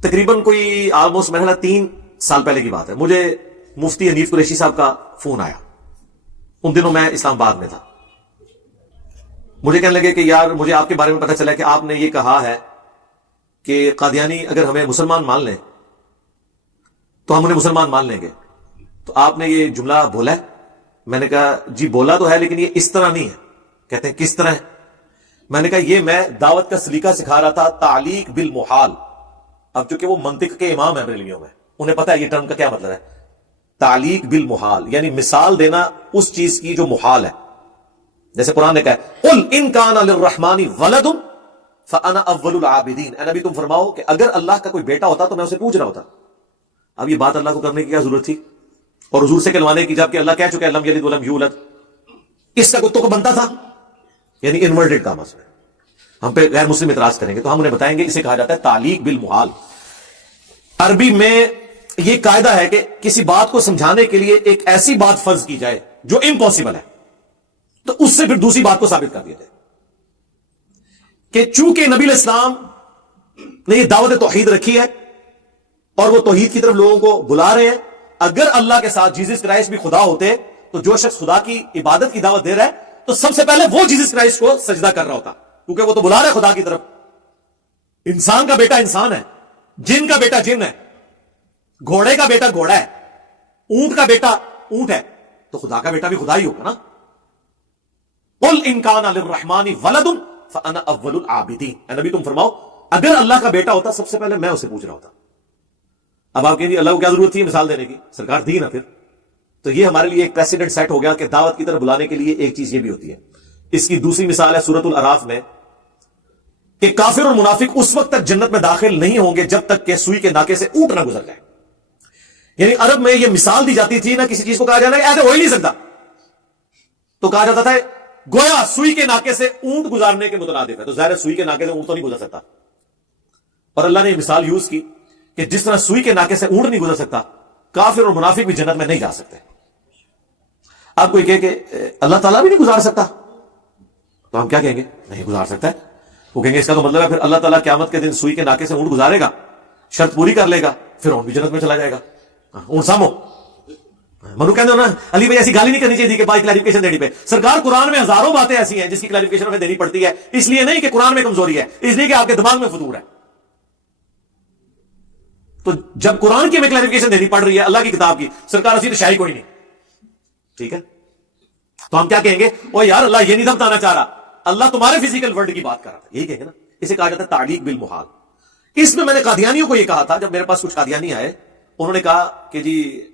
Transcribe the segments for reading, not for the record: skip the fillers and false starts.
تقریباً کوئی آلموسٹ میرا 3 سال پہلے کی بات ہے، مجھے مفتی حنیف قریشی صاحب کا فون آیا. ان دنوں میں اسلام آباد میں تھا. مجھے کہنے لگے کہ یار مجھے آپ کے بارے میں پتہ چلا کہ آپ نے یہ کہا ہے کہ قادیانی اگر ہمیں مسلمان مان لیں تو ہم انہیں مسلمان مان لیں گے. تو آپ نے یہ جملہ بولا ہے؟ میں نے کہا جی بولا تو ہے، لیکن یہ اس طرح نہیں ہے. کہتے ہیں کس طرح ہے؟ میں نے کہا یہ میں دعوت کا سلیقہ سکھا رہا تھا، تعلیق بالمحال. اب چونکہ وہ منطق کے امام ہیں بریلویوں میں، انہیں پتا ہے یہ ٹرم کا کیا مطلب ہے. تعلیق بالمحال یعنی مثال دینا اس چیز کی جو محال ہے. جیسے قرآن نے کہا قل ان کان للرحمن ولد فانا اول العابدین، اے نبی تم فرماؤ کہ اگر اللہ کا کوئی بیٹا ہوتا تو میں اسے پوچھ رہا ہوتا. اب یہ بات اللہ کو کرنے کی کیا ضرورت تھی، اور حضور سے کہلوانے کی، جبکہ اللہ کہہ چکا ہے لم یلد ولم یولد. اس کا کتوں کو بنتا تھا، یعنی انورٹڈ کامہ میں. ہم پہ غیر مسلم اعتراض کریں گے تو ہم انہیں بتائیں گے اسے کہا جاتا ہے تعلیق بالمحال. عربی میں یہ قاعدہ ہے کہ کسی بات کو سمجھانے کے لیے ایک ایسی بات فرض کی جائے جو امپاسبل ہے، تو اس سے پھر دوسری بات کو ثابت کر دیا جائے. کہ چونکہ نبی علیہ السلام نے یہ دعوت توحید رکھی ہے اور وہ توحید کی طرف لوگوں کو بلا رہے ہیں، اگر اللہ کے ساتھ جیسس کرائسٹ بھی خدا ہوتے تو جو شخص خدا کی عبادت کی دعوت دے رہا ہے تو سب سے پہلے وہ جیسس کرائسٹ کو سجدہ کر رہا ہوتا، کیونکہ وہ تو بلا رہا ہے خدا کی طرف. انسان کا بیٹا انسان ہے، جن کا بیٹا جن ہے، گھوڑے کا بیٹا گھوڑا ہے، اونٹ کا بیٹا اونٹ ہے، تو خدا کا بیٹا بھی خدا ہی ہوگا نا. قل ان کان للرحمن ولد فانا اول العابدین، اے نبی تم فرماؤ اگر اللہ کا بیٹا ہوتا سب سے پہلے میں اسے پوچھ رہا ہوتا. اب آپ کہیں اللہ کو کیا ضرورت تھی مثال دینے کی، سرکار دی نا. پھر تو یہ ہمارے لیے ایک پریسیڈنٹ سیٹ ہو گیا کہ دعوت کی طرف بلانے کے لیے ایک چیز یہ بھی ہوتی ہے. اس کی دوسری مثال ہے سورۃ الاعراف میں کہ کافر اور منافق اس وقت تک جنت میں داخل نہیں ہوں گے جب تک کہ سوئی کے ناکے سے اونٹ نہ گزر جائے. یعنی عرب میں یہ مثال دی جاتی تھی نا، کسی چیز کو کہا جانا ایسے ہو ہی نہیں سکتا تو کہا جاتا تھا گویا سوئی کے ناکے سے اونٹ گزارنے کے مترادف ہے. تو ظاہر سوئی کے ناکے سے اونٹ تو نہیں گزر سکتا، اور اللہ نے یہ مثال یوز کی کہ جس طرح سوئی کے ناکے سے اونٹ نہیں گزر سکتا، کافر اور منافق بھی جنت میں نہیں جا سکتے. آپ کوئی کہے کہ اللہ تعالیٰ بھی نہیں گزار سکتا، تو ہم کیا کہیں گے؟ نہیں گزار سکتا ہے. وہ کہیں گے اس کا تو مطلب ہے پھر اللہ تعالیٰ قیامت کے دن سوئی کے ناکے سے اونٹ گزارے گا، شرط پوری کر لے گا، پھر اونٹ بھی جنت میں چلا جائے گا. اونٹ سامو منو کہتے ہو نا علی بھائی ایسی گالی نہیں کرنی چاہیے کہ بھائی کلیریفیکیشن دینی پہ. سرکار قرآن میں ہزاروں باتیں ایسی ہیں جس کی کلیریفیکیشن ہمیں دینی پڑتی ہے، اس لیے نہیں کہ قرآن میں کمزوری ہے، اس لیے کہ آپ کے دماغ میں فطور ہے. تو جب قرآن کی ہمیں کلیریفیکیشن دینی پڑ رہی ہے اللہ کی کتاب کی، سرکار اسی تو شاہی کوئی نہیں. ٹھیک ہے، تو ہم کیا کہیں گے؟ او یار اللہ یہ نہیں بتانا چاہ رہا، اللہ تمہارے فزیکل ورلڈ کی بات کر رہا تھا. یہی کہیں گے نا، اسے کہا جاتا ہے تعلیق بالمحال. اس میں نے قادیانیوں کو یہ کہا تھا، جب میرے پاس کچھ قادیانی آئے انہوں نے کہا کہ جی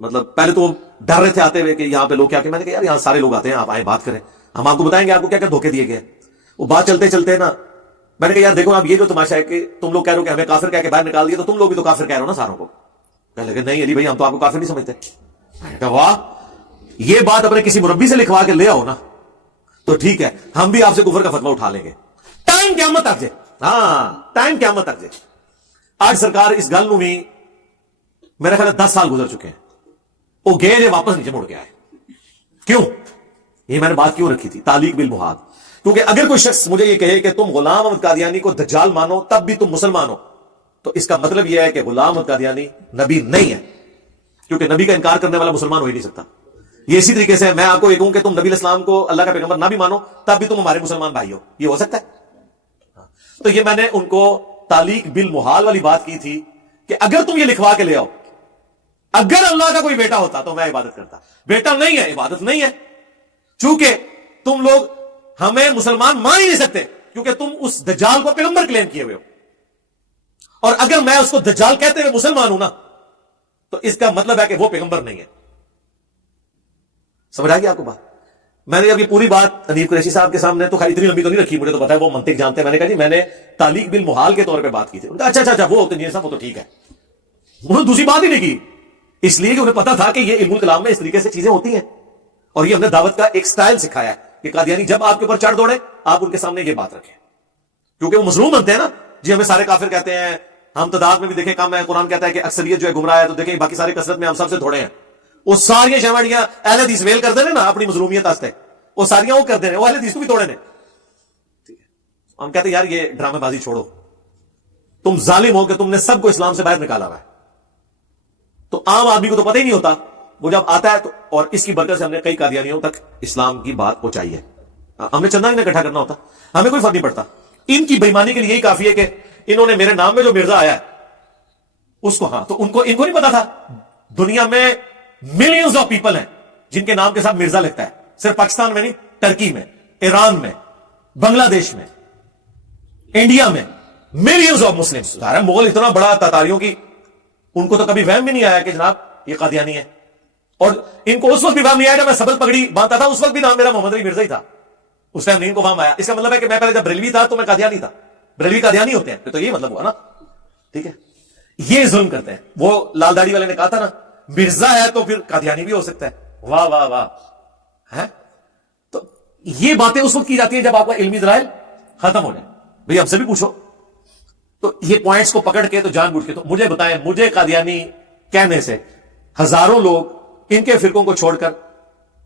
مطلب پہلے تو ڈر رہے تھے آتے ہوئے کہ یہاں پہ لوگ کیا کہ میں نے کہا یار یہاں سارے لوگ آتے ہیں، آپ آئیں بات کریں، ہم آپ کو بتائیں گے آپ کو کیا کیا دھوکے دیے گئے. وہ بات چلتے چلتے نا میں نے کہا یار دیکھو اب یہ جو تماشا ہے کہ تم لوگ کہہ رہے ہو کہ ہمیں کافر کہہ کے باہر نکال دیا، تو تم لوگ بھی تو کافر کہہ رہے ہو نا ساروں کو. کہنے لگے نہیں علی بھائی ہم تو آپ کو کافر نہیں سمجھتے. میں نے کہا واہ، یہ بات اپنے کسی مربی سے لکھوا کے لے آؤ نا تو ٹھیک ہے، ہم بھی آپ سے کفر کا فتویٰ اٹھا لیں گے. ٹائم قیامت تک جائے، ہاں ٹائم قیامت تک جائے. آج سرکار اس گل بھی میرا خیال ہے 10 سال گزر چکے ہیں، وہ گئے جو واپس نیچے مڑ کے آئے. کیوں؟ یہ میں نے بات کیوں رکھی تھی تعلیق بالمحال، کیونکہ اگر کوئی شخص مجھے یہ کہے کہ تم غلام احمد قادیانی کو دجال مانو تب بھی تم مسلمان ہو، تو اس کا مطلب یہ ہے کہ غلام احمد قادیانی نبی نہیں ہے، کیونکہ نبی کا انکار کرنے والا مسلمان ہو ہی نہیں سکتا. یہ اسی طریقے سے میں آپ کو یہ کہوں کہ تم نبی علیہ السلام کو اللہ کا پیغمبر نہ بھی مانو تب بھی تم ہمارے مسلمان بھائی ہو، یہ ہو سکتا ہے؟ تو یہ میں نے ان کو تعلیق بالمحال والی بات کی تھی کہ اگر تم یہ لکھوا کے لے آؤ اگر اللہ کا کوئی بیٹا ہوتا تو میں عبادت کرتا. بیٹا نہیں ہے، عبادت نہیں ہے، چونکہ تم لوگ ہمیں مسلمان مان ہی نہیں سکتے کیونکہ تم اس دجال کو پیغمبر کلیم کیے ہوئے ہو. اور اگر میں اس کو دجال کہتے ہوئے مسلمان ہوں نا تو اس کا مطلب ہے کہ وہ پیغمبر نہیں ہے. سمجھ آ گیا آپ کو بات؟ میں نے اب یہ پوری بات حنیف قریشی صاحب کے سامنے تو خیر اتنی لمبی تو نہیں رکھی، مجھے تو پتا ہے وہ منطق جانتے ہیں. میں نے کہا جی میں نے تعلیق بالمحال کے طور پہ بات کی تھی. اچھا وہ تو نہیں صاحب وہ تو ٹھیک ہے، انہوں نے دوسری بات ہی نہیں کی، اس لیے کہ انہیں پتا تھا کہ یہ علم الکلام میں اس طریقے سے چیزیں ہوتی ہیں، اور یہ ہم نے دعوت کا ایک سٹائل سکھایا ہے کہ قادیانی جب آپ کے اوپر چڑھ دوڑے آپ ان کے سامنے یہ بات رکھیں، کیونکہ وہ مظلوم بنتے ہیں نا. جی ہمیں سارے کافر کہتے ہیں، ہم تعداد میں بھی دیکھیں کم ہے، قرآن کہتا ہے کہ اکثریت جو ہے گمراہ ہے، تو دیکھیں باقی سارے کثرت میں ہم سب سے تھوڑے ہیں. وہ ساری شہواڑیاں اہل حدیث ویل کر دینے نا اپنی مظلومیت واسطے، وہ ساریاں وہ کر دینے، وہ اہل حدیث کو بھی توڑے نے. ہم کہتے ہیں یار یہ ڈرامے بازی چھوڑو، تم ظالم ہو کہ تم نے سب کو اسلام سے باہر نکالا ہوا ہے. تو عام آدمی کو تو پتہ ہی نہیں ہوتا, وہ جب آتا ہے تو, اور اس کی برکت سے ہم نے کئی قادیانیوں تک اسلام کی بات پہنچائی ہے. ہم نے چندہ ہی اکٹھا کرنا ہوتا, ہمیں کوئی فرق نہیں پڑتا. ان کی بےایمانی کے لیے یہی کافی ہے کہ انہوں نے میرے نام میں جو مرزا آیا ہے اس کو, ہاں تو ان کو نہیں پتا تھا دنیا میں ملینز آف پیپل ہیں جن کے نام کے ساتھ مرزا لگتا ہے, صرف پاکستان میں نہیں, ترکی میں, ایران میں, بنگلہ دیش میں, انڈیا میں ملینز آف مسلمز. مغل اتنا بڑا تاتاریوں کی, ان کو تو کبھی وہم بھی نہیں آیا کہ جناب یہ قادیانی ہے. اور ان کو اس وقت بھی وہم نہیں آیا جب میں سبز پگڑی باندھتا تھا, اس وقت بھی نام میرا محمد علی مرزا ہی تھا. اس ٹائم نہیں ان کو وہم آیا. اس کا مطلب ہے کہ میں پہلے جب بریلوی تھا تو میں قادیانی تھا. بریلوی قادیانی ہوتے ہیں تو یہ مطلب ہوا نا, ٹھیک ہے. یہ ظلم کرتے ہیں. وہ لال داڑھی والے نے کہا تھا نا مرزا ہے تو پھر قادیانی بھی ہو سکتا ہے. واہ واہ واہ ہے. تو یہ باتیں اس وقت کی جاتی ہیں جب آپ کا علمی ذرائع ختم ہو جائے. بھئی ہم سے بھی پوچھو. تو یہ پوائنٹس کو پکڑ کے تو جان بوجھ کے تو مجھے بتائیں, مجھے قادیانی کہنے سے ہزاروں لوگ ان کے فرقوں کو چھوڑ کر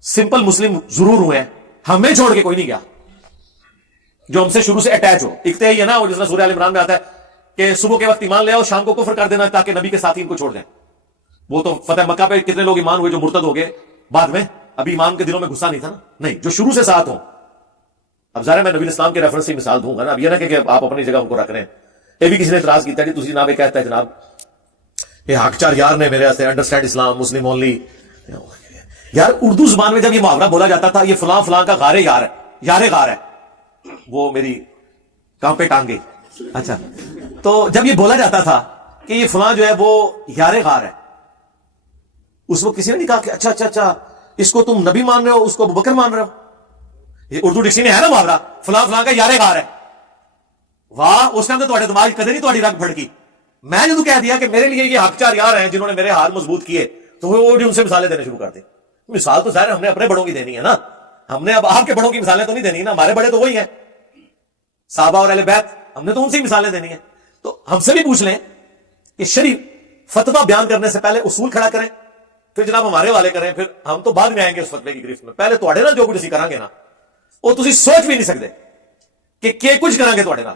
سمپل مسلم ضرور ہوئے ہیں, ہمیں چھوڑ کے کوئی نہیں گیا جو ہم سے شروع سے اٹیچ ہو. ایک تو یہ ہے نا, وہ جس طرح سورہ آل عمران میں آتا ہے کہ صبح کے وقت ایمان لے آؤ, شام کو کفر کر دینا تاکہ نبی کے ساتھ ہی ان کو چھوڑ دیں. وہ تو فتح مکہ پہ کتنے لوگ ایمان ہوئے جو مرتد ہو گئے بعد میں, ابھی ایمان کے دلوں میں غصہ نہیں تھا نا. نہیں, جو شروع سے ساتھ ہوں. اب ظاہر میں نبی اسلام کے ریفرنس سے مثال دوں گا نا, اب یہ نہ کہ آپ اپنی جگہ ان کو رکھ رہے ہیں. یہ بھی کسی نے اعتراض کیا جی جناب یہ کہتا ہے جناب یہ حقچار یار نے میرے سے انڈرسٹینڈ اسلام مسلم اونلی. یار اردو زبان میں جب یہ محاورہ بولا جاتا تھا یہ فلاں فلاں کا غار یار ہے, یار غار ہے, وہ میری کہاں پہ ٹانگ گئی. اچھا, تو جب یہ بولا جاتا تھا کہ یہ فلاں جو ہے وہ یار غار ہے, اس وقت کسی نے نہیں کہا کہ اچھا اچھا اچھا اس کو تم نبی مان رہے ہو, اس کو ابو بکر مان رہے ہو. یہ اردو ڈکشنری ہے نا محاورہ, فلاں فلاں کا یار غار ہے. واہ, اس ٹائم تو تھوڑے دماغ کدے نہیں تھوڑی رگ بھڑکی. میں جو کہہ دیا کہ میرے لیے یہ حقچار یار ہیں جنہوں نے میرے ہاتھ مضبوط کیے, تو وہ ان سے مثالیں دینے شروع کر دی. مثال تو ظاہر ہم نے اپنے بڑوں کی دینی ہے نا, ہم نے اب آپ کے بڑوں کی مثالیں تو نہیں دینی نا, ہمارے بڑے تو وہی ہیں صحابہ اور اہل بیت, ہم نے تو ان سے ہی مثالیں دینی ہیں. تو ہم سے بھی پوچھ لیں کہ شریف فتویٰ بیان کرنے سے پہلے اصول کھڑا کریں, پھر جناب ہمارے والے کریں, پھر ہم تو بعد میں آئیں گے اس فتوے کی گرفت میں. پہلے تھوڑے نا جو کچھ اسی کریں گے نا, وہ تسی سوچ بھی نہیں سکتے کہ کچھ کریں گے تھوڑے نا.